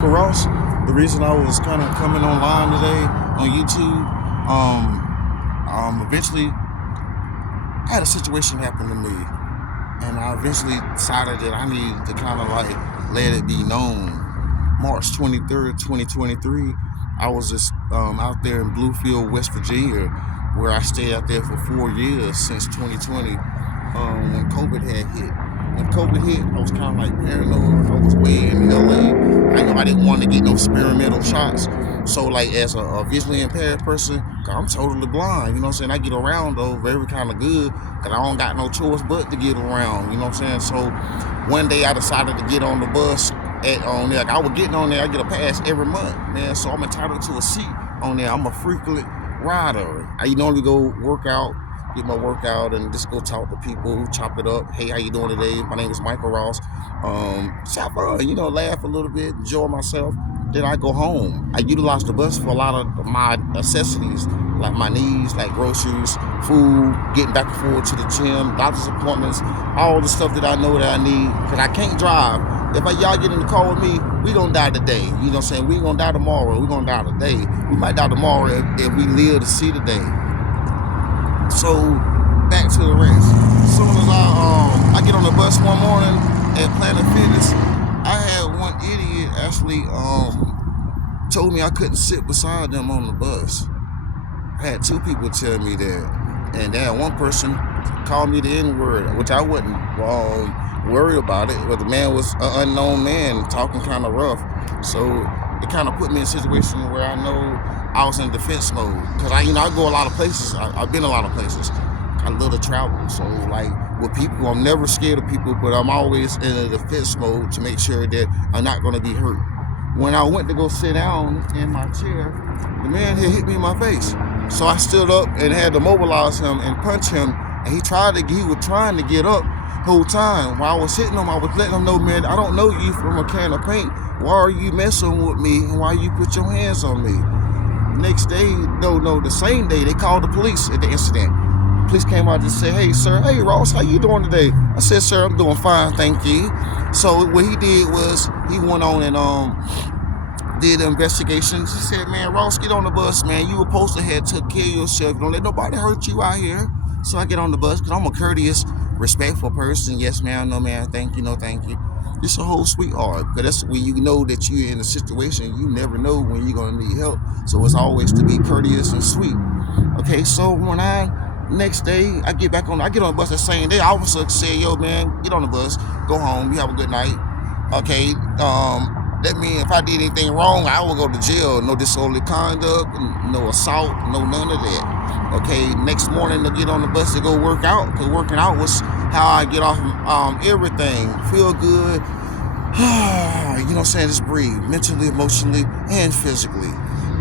Ross, the reason I was kind of coming online today on YouTube, eventually I had a situation happen to me, and I eventually decided that I needed to kind of like let it be known. March 23rd, 2023, I was just out there in Bluefield, West Virginia, where I stayed out there for 4 years since 2020, when COVID had hit. When COVID hit, I was kind of like paranoid. I was way in LA. I know I didn't want to get no experimental shots. So, like, as a visually impaired person, 'cause I'm totally blind, you know what I'm saying? I get around, though, very kind of good, because I don't got no choice but to get around, you know what I'm saying? So, one day I decided to get on the bus on there. Like, I was getting on there, I get a pass every month, man. So, I'm entitled to a seat on there. I'm a frequent rider. I normally go work out, get my workout, and just go talk to people, chop it up. Hey, how you doing today? My name is Michael Ross. Chop fun, laugh a little bit, enjoy myself. Then I go home. I utilize the bus for a lot of my necessities, like my needs, like groceries, food, getting back and forth to the gym, doctor's appointments, all the stuff that I know that I need, because I can't drive. If y'all get in the car with me, we gonna die today. You know what I'm saying? We ain't gonna die tomorrow. We gonna die today. We might die tomorrow if we live to see the day. So back to the rest. As soon as I get on the bus one morning at Planet Fitness, I had one idiot actually told me I couldn't sit beside them on the bus. I had two people tell me that, and then one person called me the N-word, which I wasn't worried about it. But the man was an unknown man talking kind of rough, so it kind of put me in a situation where I know I was in defense mode, because I go a lot of places. I've been a lot of places. I love to travel, so like with people, I'm never scared of people, but I'm always in a defense mode to make sure that I'm not going to be hurt. When I went to go sit down in my chair, the man had hit me in my face. So I stood up and had to mobilize him and punch him, and he was trying to get up the whole time. While I was hitting him, I was letting him know, man, I don't know you from a can of paint. Why are you messing with me, and why you put your hands on me? Next day, the same day, they called the police at the incident. Police came out and said, hey, sir, hey, Ross, how you doing today? I said, sir, I'm doing fine, thank you. So what he did was he went on and did investigations. He said, man, Ross, get on the bus, man. You were supposed to have took care of yourself. Don't let nobody hurt you out here. So I get on the bus because I'm a courteous, respectful person. Yes, ma'am, no, ma'am, thank you, no, thank you. It's a whole sweetheart, because that's when you know that you're in a situation. You never know when you're going to need help. So it's always to be courteous and sweet. Okay, so next day, I get on the bus that same day. Officer said, yo, man, get on the bus, go home, you have a good night. Okay, that means if I did anything wrong, I will go to jail. No disorderly conduct, no assault, no none of that. Okay, next morning to get on the bus to go work out, because working out was how I get off everything, feel good. You know what I'm saying? Just breathe, mentally, emotionally, and physically.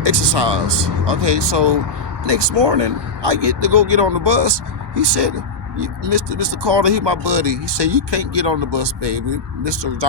Exercise. Okay, so next morning, I get to go get on the bus. He said, Mr. Carter, he my buddy. He said, you can't get on the bus, baby. Mr.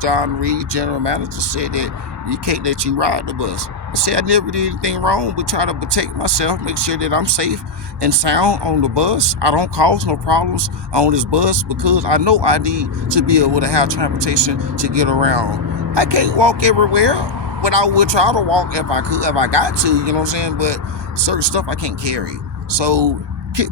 John Reed, general manager, said that you can't let you ride the bus. I said, I never did anything wrong, but try to protect myself, make sure that I'm safe and sound on the bus. I don't cause no problems on this bus, because I know I need to be able to have transportation to get around. I can't walk everywhere, but I would try to walk if I could, if I got to, you know what I'm saying? But certain stuff I can't carry. So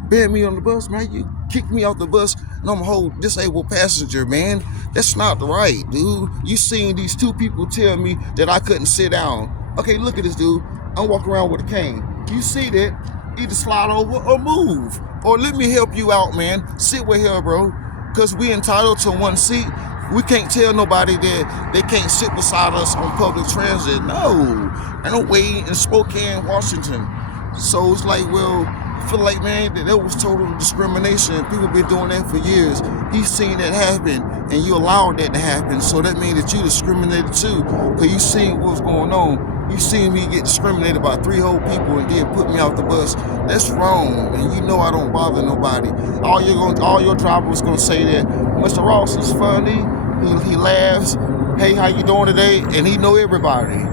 ban me on the bus, man. You kick me off the bus, and I'm a whole disabled passenger, man. That's not right, dude. You seen these two people tell me that I couldn't sit down. Okay, look at this dude. I'm walking around with a cane. You see that? Either slide over or move. Or let me help you out, man. Sit with her, bro. Because we entitled to one seat. We can't tell nobody that they can't sit beside us on public transit. No. I don't wait in Spokane, Washington. So it's like, well, I feel like, man, that was total discrimination. People been doing that for years. He's seen that happen, and you allowed that to happen. So that means that you discriminated too, because you seen what's going on. You seen me get discriminated by 3 whole people and then put me off the bus. That's wrong, and you know I don't bother nobody. All your driver was gonna say that Mr. Ross is funny. He laughs. Hey, how you doing today? And he know everybody.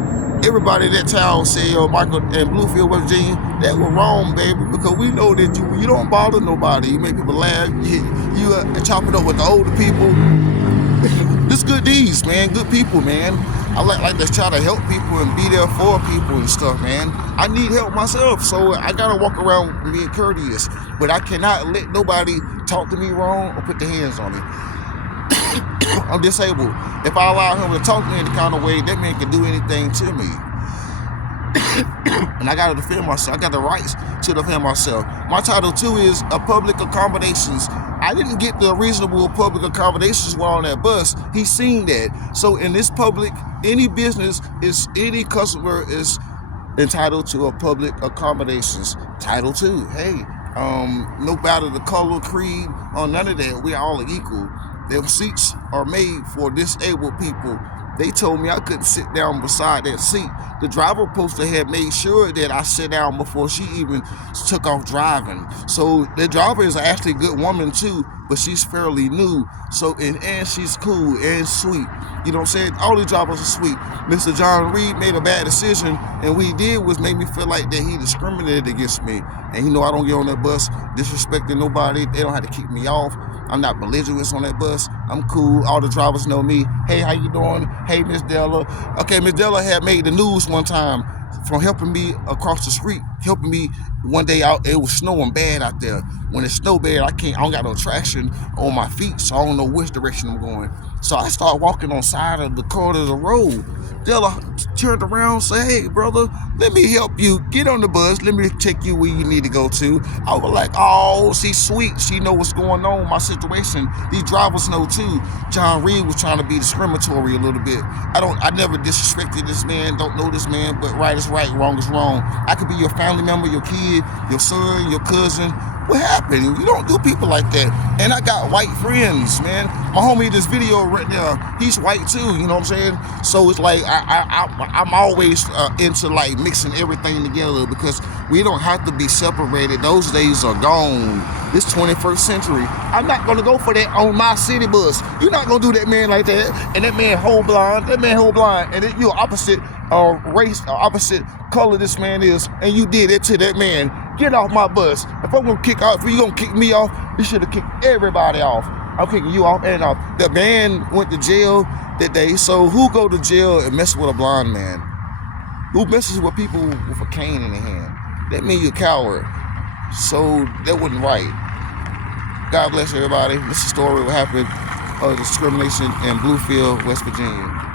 Everybody in that town said, yo, Michael, in Bluefield, West Virginia, that was wrong, baby, because we know that you don't bother nobody. You make people laugh. You chop it up with the older people. This good deeds, man. Good people, man. I like to try to help people and be there for people and stuff, man. I need help myself, so I gotta walk around being courteous. But I cannot let nobody talk to me wrong or put their hands on me. I'm disabled. If I allow him to talk to me in the kind of way, that man can do anything to me. And I gotta defend myself. I got the rights to defend myself. My Title II is a public accommodations. I didn't get the reasonable public accommodations while on that bus. He's seen that. So in this public, any business is, any customer is entitled to a public accommodations. Title II. Hey, no matter the color, creed, or none of that, we're all equal. Them seats are made for disabled people. They told me I couldn't sit down beside that seat. The driver poster had made sure that I sit down before she even took off driving. So the driver is actually a good woman too, but she's fairly new. So and she's cool and sweet. You know what I'm saying? All the drivers are sweet. Mr. John Reed made a bad decision, and what he did was make me feel like that he discriminated against me. And I don't get on that bus disrespecting nobody. They don't have to kick me off. I'm not belligerent on that bus. I'm cool. All the drivers know me. Hey, how you doing? Hey, Miss Della. Okay, Miss Della had made the news one time from helping me across the street, helping me one day out. It was snowing bad out there. When it snowed bad, I don't got no traction on my feet, so I don't know which direction I'm going. So I start walking on side of the corner of the road. Della turned around and said, hey, brother, let me help you. Get on the bus. Let me take you where you need to go to. I was like, oh, she's sweet. She know what's going on, my situation. These drivers know too. John Reed was trying to be discriminatory a little bit. I never disrespected this man, don't know this man, but right is right, wrong is wrong. I could be your family member, your kid, your son, your cousin. What happened? You don't do people like that. And I got white friends, man. My homie, this video right there, he's white too, you know what I'm saying? So it's like, I'm always into like mixing everything together because we don't have to be separated. Those days are gone. This 21st century. I'm not gonna go for that on my city bus. You're not gonna do that man like that. And that man whole blind, and you're opposite race, opposite color this man is, and you did it to that man. Get off my bus. If I'm gonna kick off, if you're gonna kick me off, you should have kicked everybody off. I'm kicking you off and off. The man went to jail that day, so who go to jail and mess with a blind man? Who messes with people with a cane in their hand? That means you're a coward. So that wasn't right. God bless everybody. This is a story of what happened, discrimination in Bluefield, West Virginia.